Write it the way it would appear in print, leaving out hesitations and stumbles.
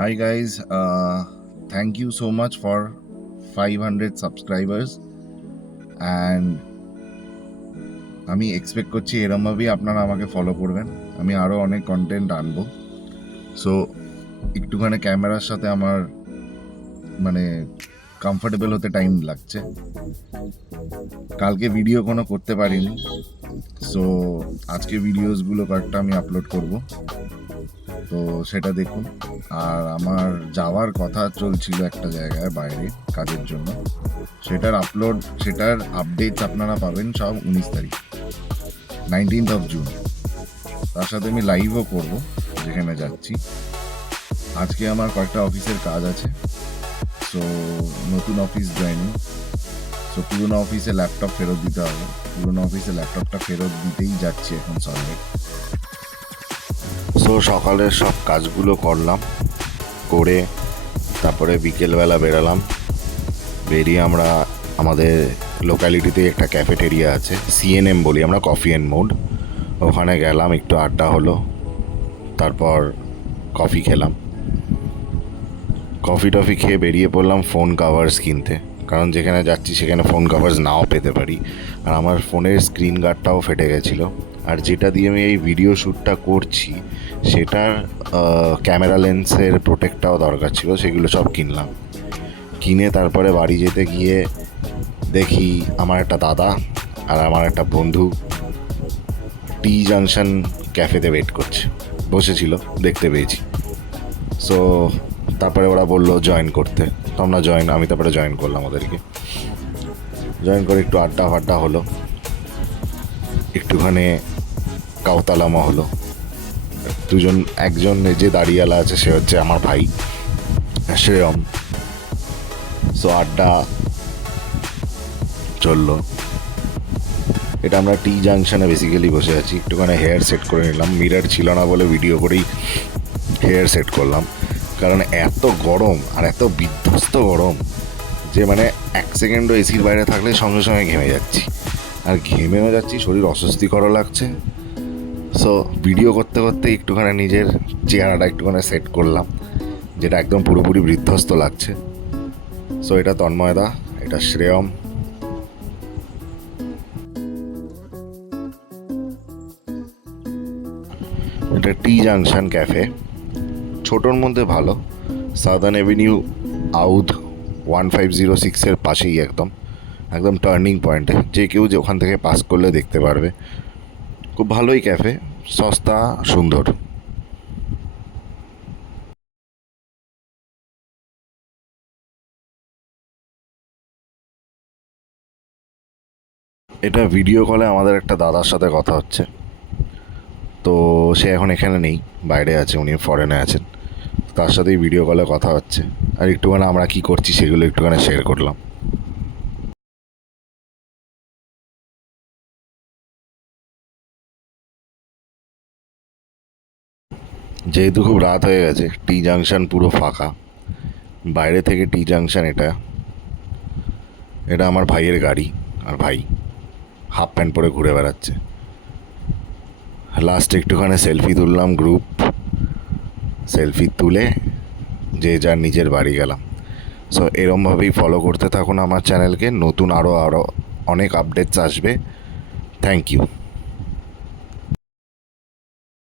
Hi guys, thank you so much for 500 subscribers and আমি expect করছি এরমভাবেই আপনারা আমাকে ফলো করবেন। আমি আরও অনেক কন্টেন্ট আনবো। সো একটুখানি ক্যামেরার সাথে আমার মানে কমফোর্টেবল হতে টাইম লাগছে। কালকে ভিডিও কোনো করতে পারিনি, সো আজকে ভিডিওসগুলো কয়েকটা আমি আপলোড করব, তো সেটা দেখুন। আর আমার যাওয়ার কথা চলছিল একটা জায়গায় বাইরে কাজের জন্য, সেটার আপডেটস আপনারা পাবেন সব 19 তারিখ 19th of June। তার সাথে আমি লাইভও করব যেখানে যাচ্ছি। আজকে আমার কয়েকটা অফিসের কাজ আছে, সো নতুন অফিস জয়েনিং, সো পুরোনো অফিসে ল্যাপটপ ফেরত দিতে হবে। পুরোনো অফিসে ল্যাপটপটা ফেরত দিতেই যাচ্ছি এখন সন্ধ্যে। সো সকালের সব কাজগুলো করলাম, করে তারপরে বিকেলবেলা বেরালাম। বেরিয়ে আমরা আমাদের লোকালিটিতে একটা ক্যাফেটেরিয়া আছে, সিএনএম বলি আমরা, কফি অ্যান্ড মুড, ওখানে গেলাম, একটু আড্ডা হলো, তারপর কফি খেলাম। কফি টফি খেয়ে বেরিয়ে পড়লাম ফোন কাভার্স কিনতে, কারণ যেখানে যাচ্ছি সেখানে ফোন কাভার্স নাও পেতে পারি। আর আমার ফোনের স্ক্রিন গার্ডটাও ফেটে গেছিলো, আর যেটা দিয়ে আমি এই ভিডিও শ্যুটটা করছি সেটার ক্যামেরা লেন্সের প্রোটেক্টটাও দরকার ছিল, সেগুলো সব কিনলাম। কিনে তারপরে বাড়ি যেতে গিয়ে দেখি আমার একটা দাদা আর আমার একটা বন্ধু টি জাংশন ক্যাফেতে ওয়েট করছে, বসেছিল, দেখতে পেয়েছি। সো তারপরে ওরা বললো জয়েন করতে, তো আমরা আমি তারপরে জয়েন করলাম ওদেরকে। জয়েন করে একটু আড্ডা ফাড্ডা হলো, একটুখানি কাউতালামো হলো। একজন যে দাঁড়িয়ালা আছে সে হচ্ছে আমার ভাই শ্রেয়ম। সো আড্ডা চললো। এটা আমরা টি জাংশনে বেসিক্যালি বসে আছি, একটুখানি হেয়ার সেট করে নিলাম। মিরর ছিল না বলে ভিডিও করেই হেয়ার সেট করলাম, কারণ এত গরম আর এত বিধ্বস্ত গরম যে মানে এক সেকেন্ডও এসির বাইরে থাকলে সঙ্গে সঙ্গে ঘেমে যাচ্ছি, আর ঘেমেও যাচ্ছি, শরীর অস্বস্তিকরও লাগছে। সো ভিডিও করতে করতে একটুখানি নিজের চেহারাটা একটুখানি সেট করলাম, যেটা একদম পুরোপুরি বিধ্বস্ত লাগছে। সো এটা তন্ময়দা, এটা শ্রেয়ম। এটা টি জাংশন ক্যাফে, ছোটোর মধ্যে ভালো, সাদার্ন অ্যাভিনিউ আউধ 1506-এর পাশেই, একদম একদম টার্নিং পয়েন্টে। যে কেউ যে ওখান থেকে পাস করলে দেখতে পারবে। খুব ভালোই ক্যাফে, সস্তা, সুন্দর। এটা ভিডিও কলে আমাদের একটা দাদার সাথে কথা হচ্ছে, তো সে এখন এখানে নেই, বাইরে আছে, উনি ফরেনে আছেন। তার সাথেই ভিডিও কলে কথা হচ্ছে, আর একটুখানি আমরা কী করছি সেগুলো একটুখানি শেয়ার করলাম। যেহেতু খুব রাত হয়ে গেছে, টি জাংশন পুরো ফাঁকা, বাইরে থেকে টি জাংশন এটা এটা আমার ভাইয়ের গাড়ি, আর ভাই হাফ প্যান্ট পরে ঘুরে বেড়াচ্ছে। লাস্ট একটুখানি সেলফি তুললাম, গ্রুপ সেলফি তুলে যে যার নিজের বাড়ি গেলাম। সো এরমভাবেই ফলো করতে থাকুন আমার চ্যানেলকে, নতুন আরও অনেক আপডেটস আসবে। Thank you.